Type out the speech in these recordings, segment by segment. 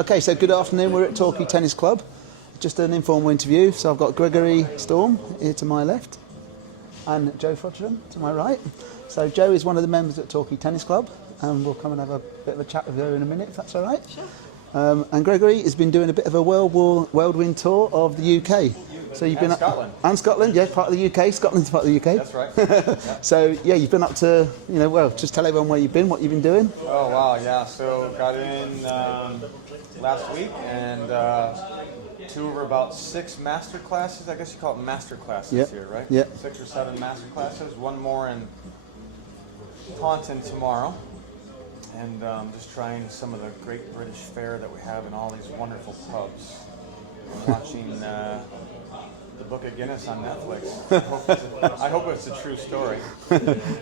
Okay, so good afternoon. We're at Torquay Tennis Club. Just an informal interview. So I've got Gregory Storm here to my left and Joe Frodsham to my right. So Joe is one of the members at Torquay Tennis Club, and we'll come and have a bit of a chat with her in a minute, if that's all right. Sure. And Gregory has been doing a bit of a whirlwind tour of the UK. So you've been Scotland. And Scotland, yeah, part of the UK. Scotland's part of the UK. That's right. Yeah. So yeah, you've been up to, just tell everyone where you've been, what you've been doing. Oh wow, yeah. So got in last week and two over about 6 master classes. I guess you call it master classes here, right? Yeah. 6 or 7 master classes. One more in Taunton tomorrow. And just trying some of the great British fare that we have in all these wonderful pubs. I'm watching the Book of Guinness on Netflix. I hope it's a true story.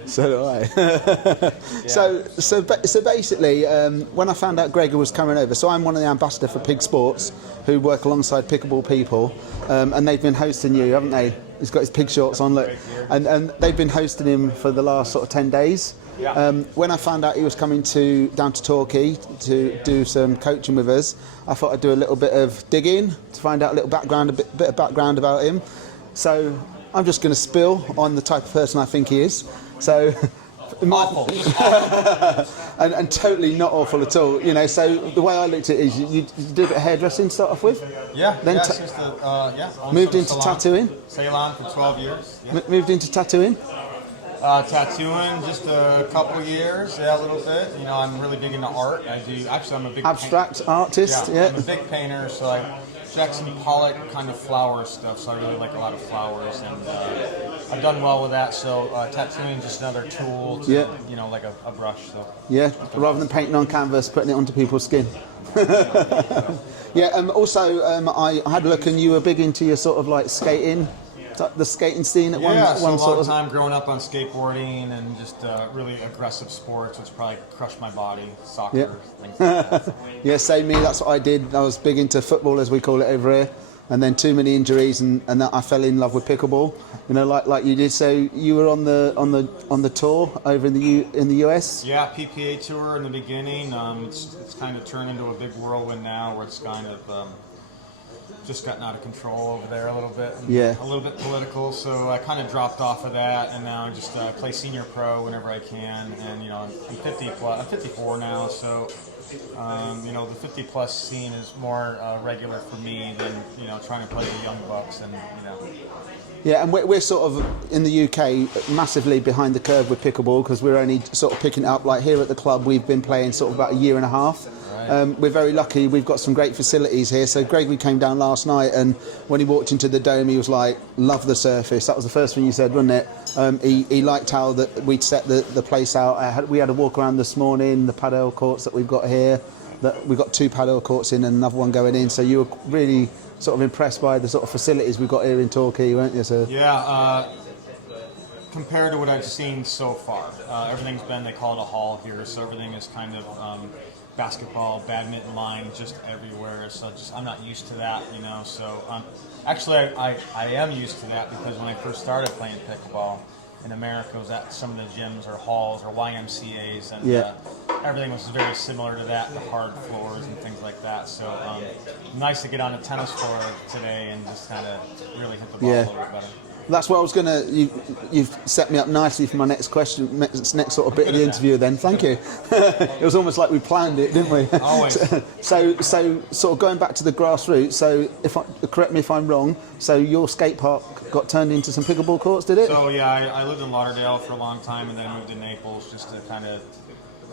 So do I. Yeah. So basically, when I found out Gregor was coming over, so I'm one of the ambassadors for Pig Sports, who work alongside Pickleball people, and they've been hosting you, haven't they? He's got his pig shorts on, look, and they've been hosting him for the last sort of 10 days. Yeah. When I found out he was coming down to Torquay to do some coaching with us, I thought I'd do a little bit of digging to find out a little background, a bit of background about him. So I'm just going to spill on the type of person I think he is. So awful. and totally not awful at all. So the way I looked at it is you did a bit of hairdressing to start off with. Yeah. Then moved into tattooing. Salon for 12 years. Yeah. Moved into tattooing. Tattooing, just a couple years, a little bit. I'm really big into art. I'm a big Abstract artist, yeah. I'm a big painter, so I Jackson Pollock kind of flower stuff, so I really like a lot of flowers, and I've done well with that, so tattooing just another tool to, like a brush. So. Yeah, rather than painting on canvas, putting it onto people's skin. Yeah, also I had a look, and you were big into your sort of like skating, the skating scene at one a sort long of time growing up on skateboarding and just really aggressive sports, which probably crushed my body, soccer, things like that. Yeah, same me, that's what I did. I was big into football, as we call it over here, and then too many injuries, and I fell in love with pickleball, like you did. So you were on the tour over in the US? Yeah, PPA tour in the beginning. It's kind of turned into a big whirlwind now, where it's kind of just gotten out of control over there a little bit, and a little bit political, so I kind of dropped off of that, and now I just play senior pro whenever I can, and I'm 54 now, so the 50 plus scene is more regular for me than trying to play the young bucks, and Yeah, and we're sort of in the UK massively behind the curve with pickleball, because we're only sort of picking it up. Like here at the club, we've been playing sort of about a year and a half. We're very lucky, we've got some great facilities here. So Gregory came down last night, and when he walked into the dome, he was like, love the surface. That was the first thing you said, wasn't it? He liked how that we'd set the place out. We had a walk around this morning, the padel courts that we've got here. We've got 2 padel courts in and another one going in. So you were really sort of impressed by the sort of facilities we've got here in Torquay, weren't you? So yeah, compared to what I've seen so far, everything's been, they call it a hall here, so everything is kind of basketball, badminton line, just everywhere. So I'm not used to that, So actually, I am used to that, because when I first started playing pickleball in America, it was at some of the gyms or halls or YMCA's, and everything was very similar to that, the hard floors and things like that. So nice to get on a tennis floor today and just kind of really hit the ball a little bit better. That's what I was gonna. You've set me up nicely for my next question, next sort of bit of the interview. Then, thank you. It was almost like we planned it, didn't we? Always. So sort of going back to the grassroots. So, correct me if I'm wrong. So your skate park got turned into some pickleball courts, did it? So yeah, I lived in Lauderdale for a long time, and then I moved to Naples just to kind of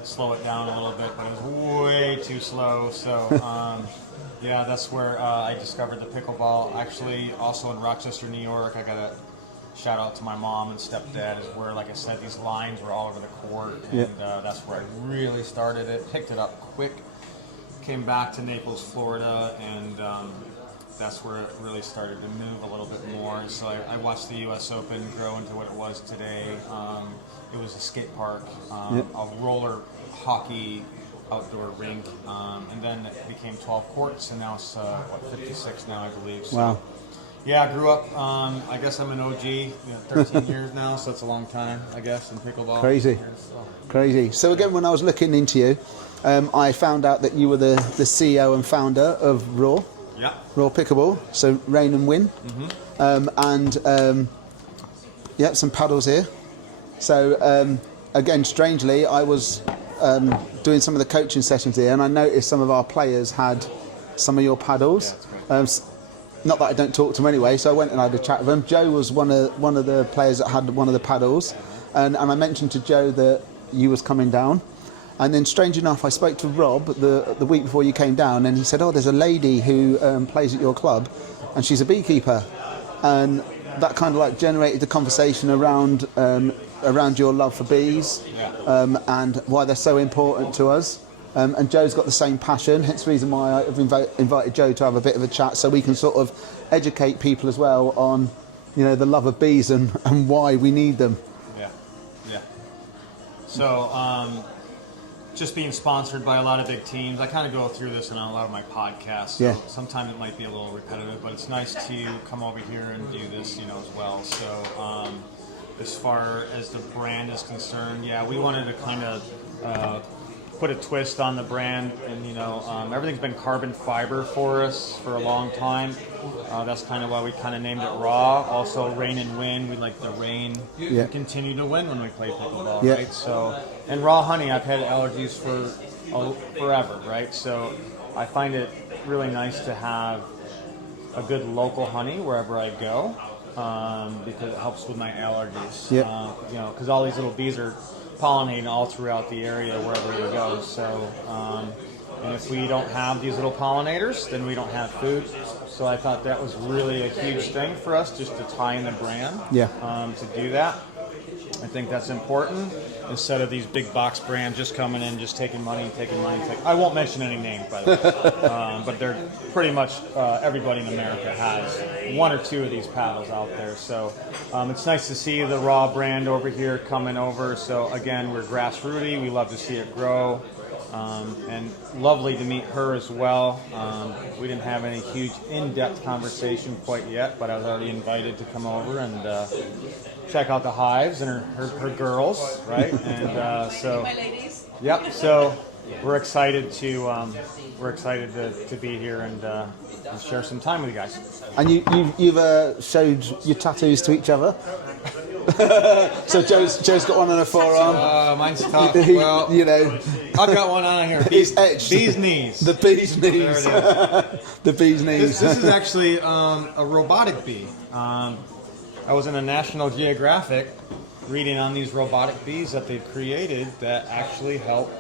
slow it down a little bit, but it was way too slow. So. Yeah, that's where I discovered the pickleball. Actually, also in Rochester, New York, I got a shout out to my mom and stepdad, is where, like I said, these lines were all over the court, and that's where I really started it. Picked it up quick, came back to Naples, Florida, and that's where it really started to move a little bit more. So I watched the U.S. Open grow into what it was today. It was a skate park, a roller hockey outdoor rink, and then it became 12 courts, and now it's 56 now, I believe. So, wow. Yeah, I grew up, I guess I'm an OG, 13 years now, so it's a long time, I guess, in pickleball. Crazy. Crazy. So again, when I was looking into you, I found out that you were the CEO and founder of R.A.W. Yeah. R.A.W. Pickleball, so rain and win. Some paddles here. So again, strangely, I was doing some of the coaching sessions here, and I noticed some of our players had some of your paddles. Not that I don't talk to them anyway, so I went and had a chat with them. Joe was one of the players that had one of the paddles, and I mentioned to Joe that you was coming down. And then, strange enough, I spoke to Rob the week before you came down, and he said, "Oh, there's a lady who plays at your club, and she's a beekeeper," and that kind of like generated the conversation around your love for bees, and why they're so important to us. And Joe's got the same passion, hence the reason why I've invited Joe to have a bit of a chat, so we can sort of educate people as well on, the love of bees and why we need them. Yeah. So, just being sponsored by a lot of big teams, I kind of go through this in a lot of my podcasts. So sometimes it might be a little repetitive, but it's nice to come over here and do this, as well. So, as far as the brand is concerned, we wanted to kind of put a twist on the brand, and everything's been carbon fiber for us for a long time. That's kind of why we kind of named it R.A.W. Also, rain and win. We like the rain continue to win when we play pickleball, right? So, and raw honey, I've had allergies for forever, right? So, I find it really nice to have a good local honey wherever I go, because it helps with my allergies. Because all these little bees are pollinating all throughout the area wherever you go. So, and if we don't have these little pollinators, then we don't have food. So I thought that was really a huge thing for us, just to tie in the brand. To do that, I think that's important, instead of these big box brands just coming in, just taking money. I won't mention any names, by the way, but they're pretty much everybody in America has one or two of these paddles out there. So it's nice to see the R.A.W. brand over here coming over. So again, we're grassrooty. We love to see it grow, and lovely to meet her as well. We didn't have any huge in-depth conversation quite yet, but I was already invited to come over and check out the hives and her girls, right? And so, my ladies. Yep. So we're excited to be here and share some time with you guys. And you've showed your tattoos to each other. So Joe's got one on her forearm. Mine's tough. Well, I've got one on here. It's etched. Bee's knees. The bee's knees. There it is. The bee's knees. This is actually a robotic bee. I was in a National Geographic reading on these robotic bees that they've created that actually help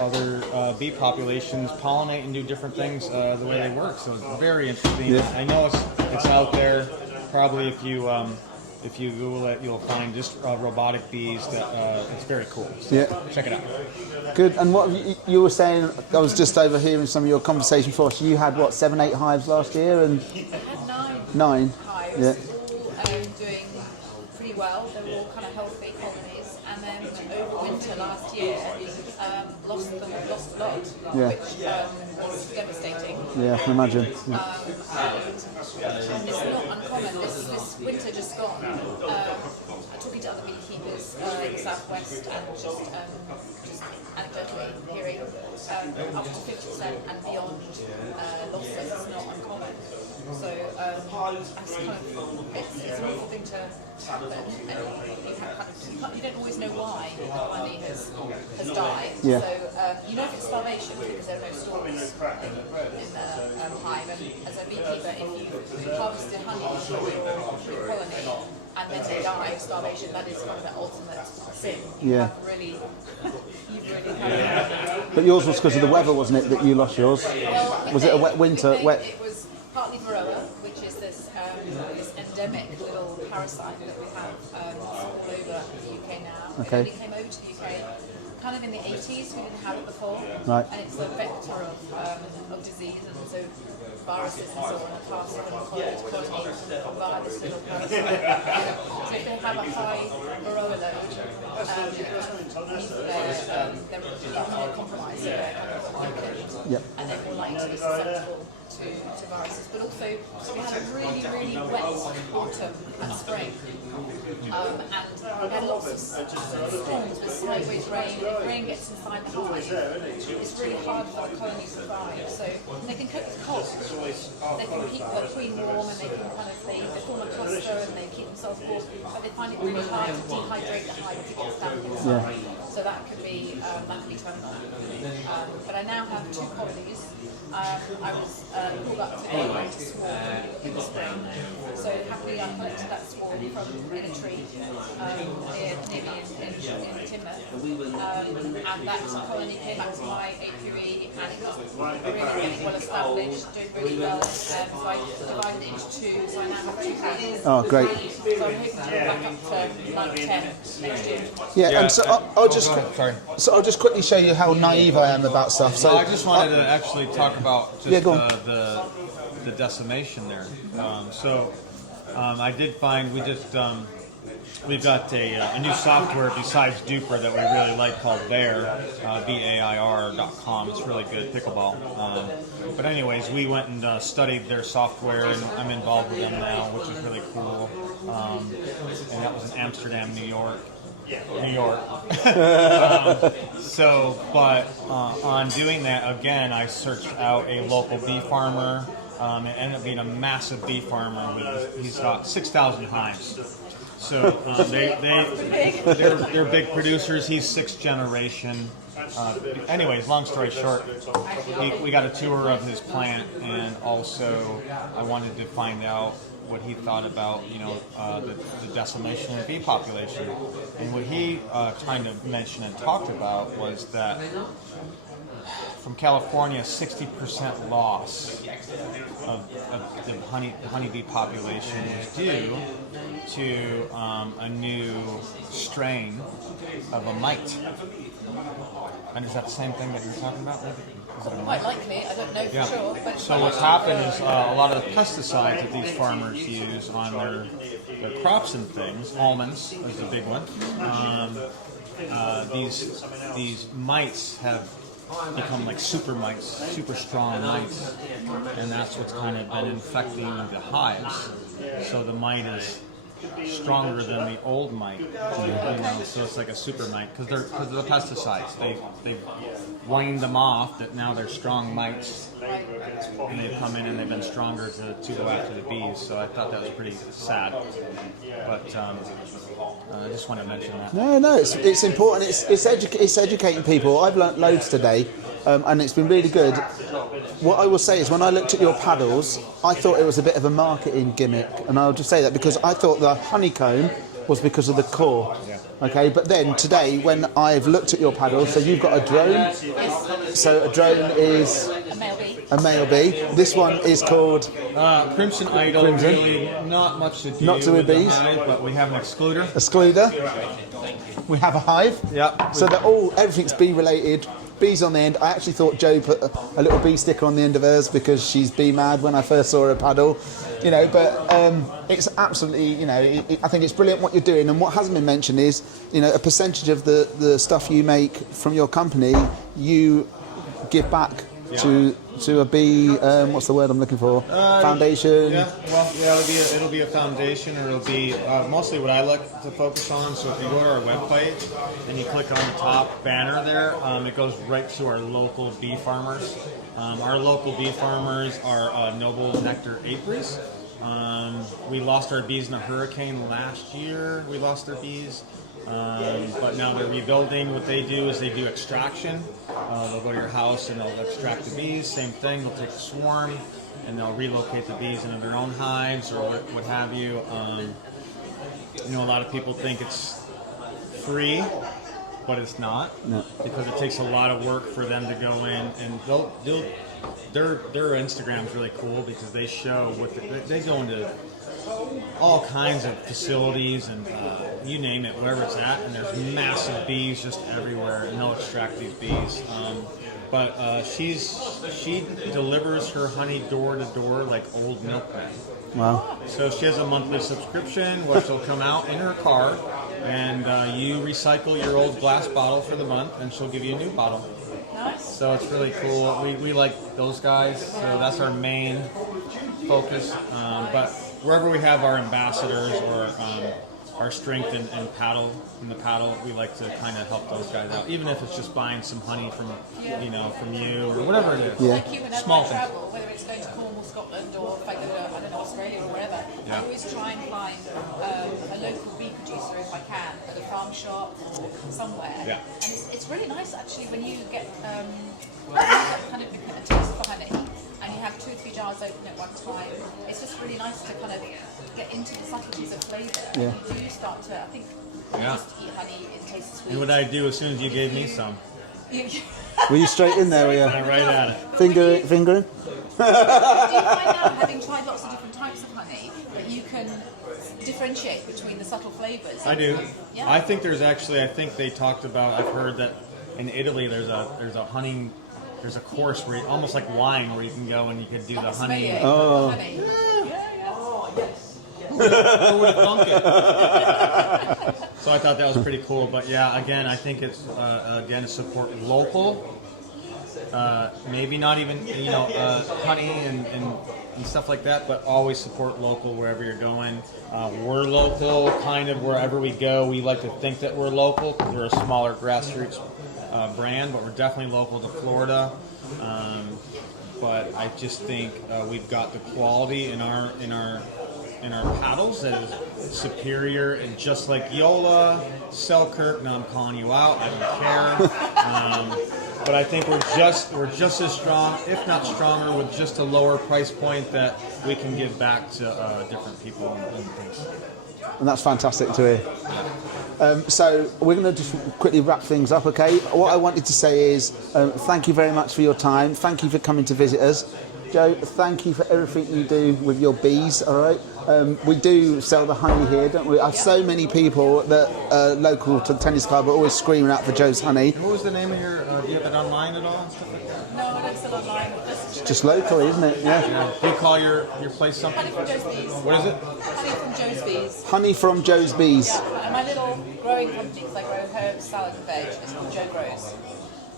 other bee populations pollinate and do different things the way they work. So it's very interesting. I know it's out there. Probably if you Google it, you'll find just robotic bees. That it's very cool. So check it out. Good. And what you were saying, I was just overhearing some of your conversation for us. You had 7, 8 hives last year, and I had 9 hives. Doing pretty well. They were all kind of healthy colonies, and then over winter last year, lost a lot, which was devastating. Yeah, I can imagine. And it's not uncommon. This winter just gone. Talking to other beekeepers in the southwest, and just anecdotally hearing up to 50% and beyond losses is not uncommon. So it's an awful thing to happen, and you don't always know why the honey has died. Yeah. So you know if it's starvation because there are no stores in the hive. And as a beekeeper, if you harvest the honey from your colony and then they die of starvation, that is kind of the ultimate sin. You've really But yours was because of the weather, wasn't it, that you lost yours? Well, was it a wet winter? It was partly varroa, which is this endemic little parasite that we have all over the UK now. Okay. It only came over to the UK kind of in the 80s. We didn't have it before. Right. And it's a vector of disease, and so viruses and so on are passed on colonies via this little parasite. So if they have a high varroa load, it means that they're immunocompromised, so they're kind of weakened, and they're more likely to be susceptible to to viruses, but also we had a really, really wet autumn and spring. And we had lots of storms with sideways rain. If rain gets inside the hive, it's really hard for the colony to survive. So they can cope with cold. They can keep the queen warm, and they can they form a cluster and they keep themselves warm. But they find it really hard to dehydrate the hive if it gets damp inside. So that could be terminal. But I now have 2 colonies. I was pulled up today to swarm in the spring. So happily I collected that swarm from in a tree near me in timber. And that colony came back to my apiary and it was really getting well established, doing really well. So I divided it into 2, so I now have 2 colonies. Oh, great. So I'm hoping to go back up to 9 or 10 next year. Yeah, and so I'll just quickly show you how naive I am about stuff. So I just wanted to actually talk about just the decimation there. I did find we've got a new software besides Duper that we really like called Bair, BAIR.com. It's really good, Pickleball. But anyways, we went and studied their software, and I'm involved with them now, which is really cool. And that was in Amsterdam, New York. On doing that, again, I searched out a local bee farmer. It ended up being a massive bee farmer. He's got 6,000 hives. So they're big producers. He's 6th generation. Anyways, long story short, we got a tour of his plant, and also I wanted to find out what he thought about, the decimation of the bee population. And what he kind of mentioned and talked about was that from California, 60% loss of the honeybee population is due to a new strain of a mite. And is that the same thing that you're talking about? Quite likely, I don't know for sure. But so what's happened is a lot of the pesticides that these farmers use on their crops and things, almonds is the big one. These mites have become like super mites, super strong mites, and that's what's kind of been infecting the hives. So the mite is stronger than the old mite, so it's like a super mite because of the pesticides. They wind them off that now they're strong mites, and they've come in and they've been stronger to go after the bees. So I thought that was pretty sad, but I just want to mention that. No, it's important. It's educating people. I've learnt loads today, and it's been really good. What I will say is, when I looked at your paddles, I thought it was a bit of a marketing gimmick, and I'll just say that because I thought the honeycomb was because of the core. Okay, but then today, when I've looked at your paddles, so you've got a drone. So a drone is a male bee. This one is called Crimson Idol. Crimson. Really not much to do with bees. The hive, but we have an excluder. We have a hive. Yep. So everything's bee related. Bees on the end. I actually thought Jo put a little bee sticker on the end of hers because she's bee mad when I first saw her paddle, but it's absolutely, I think it's brilliant what you're doing. And what hasn't been mentioned is, a percentage of the stuff you make from your company, you give back to a bee, what's the word I'm looking for? Foundation. It'll be a foundation, or it'll be mostly what I like to focus on. So if you go to our webpage and you click on the top banner there, it goes right to our local bee farmers. Our local bee farmers are Noble Nectar Apiaries. We lost our bees in a hurricane last year. We lost their bees. But now they're rebuilding. What they do is they do extraction. They'll go to your house and they'll extract the bees. Same thing. They'll take the swarm and they'll relocate the bees into their own hives or what have you. A lot of people think it's free, but it's not, because it takes a lot of work for them to go in, and their Instagram is really cool because they show they go into all kinds of facilities and you name it, wherever it's at, and there's massive bees just everywhere, and they'll extract these bees. But she delivers her honey door to door like old milkman. Wow. So she has a monthly subscription, which will come out in her car, and you recycle your old glass bottle for the month, and she'll give you a new bottle. Nice. So it's really cool. We like those guys, so that's our main focus. But wherever we have our ambassadors or our strength in paddle, we like to kind of help those guys out, even if it's just buying some honey from, from you or whatever it is. Yeah. Like you, whenever Small I things. travel, whether it's going to Cornwall, Scotland, or if I go to, I don't know, Australia or wherever, I always try and find a local bee producer if I can, at a farm shop or somewhere. Yeah. And it's really nice actually when you get kind of a taste for honey and you have 2 or 3 jars open at one time. It's just really nice to kind of get into the subtleties of flavour. Yeah. You do start to, I think, when you used to eat honey, it tastes sweet. And what I do as soon as you gave me some, Were you straight in there? Were you? right at it. Fingering? Do you find out, having tried lots of different types of honey, that you can differentiate between the subtle flavours? I do. Yeah. I think there's actually. I think they talked about. I've heard that in Italy there's a honey. There's a course where almost like wine where you can go and you could do the honey. Sommelier. Oh. Honey. Who would have thunk it? So I thought that was pretty cool. But yeah, again, I think it's support local. Maybe not even honey and stuff like that, but always support local wherever you're going. We're local, kind of wherever we go. We like to think that we're local because we're a smaller grassroots brand, but we're definitely local to Florida. But I just think we've got the quality in our paddles that is superior, and just like Yola, Selkirk. Now I'm calling you out. I don't care. But I think we're just as strong, if not stronger, with just a lower price point that we can give back to different people and things. And that's fantastic to hear. So we're going to just quickly wrap things up, okay? What I wanted to say is thank you very much for your time. Thank you for coming to visit us. Joe, thank you for everything you do with your bees, all right? We do sell the honey here, don't we? I have so many people that are local to the tennis club are always screaming out for Joe's honey. What was the name of your, do you have it online at all and stuff like that? No, I don't sell online. Just locally, isn't it? Yeah. Do you call your place something? Honey from Joe's Bees. What is it? Honey from Joe's Bees. Honey from Joe's Bees. Yeah, and my little growing company, because I grow herbs, salad and veg, it's called Joe Grows.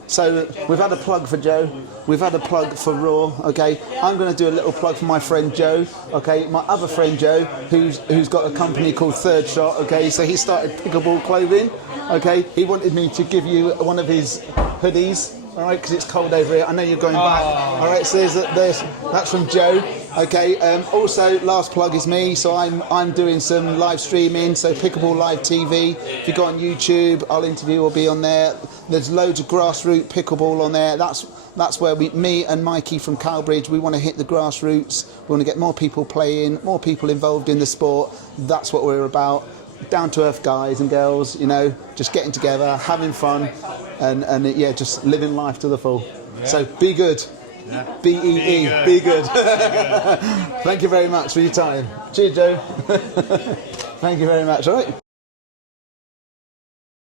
So we've had a plug for Joe, we've had a plug for Raw, okay? I'm going to do a little plug for my friend Joe, okay? My other friend Joe, who's got a company called Third Shot, okay? So he started Pickleball clothing, okay? He wanted me to give you one of his hoodies, all right? Because it's cold over here. I know you're going back, all right? So that's from Joe. Okay. Also, last plug is me. So I'm doing some live streaming. So Pickleball Live TV. If you go on YouTube, I'll interview will be on there. There's loads of grassroots pickleball on there. That's where me and Mikey from Cowbridge, we want to hit the grassroots. We want to get more people playing, more people involved in the sport. That's what we're about. Down to earth guys and girls, just getting together, having fun, and just living life to the full. Yeah. So be good. Yeah. B-E-E, be good. Thank you very much for your time. Cheers, Joe. Thank you very much. All right.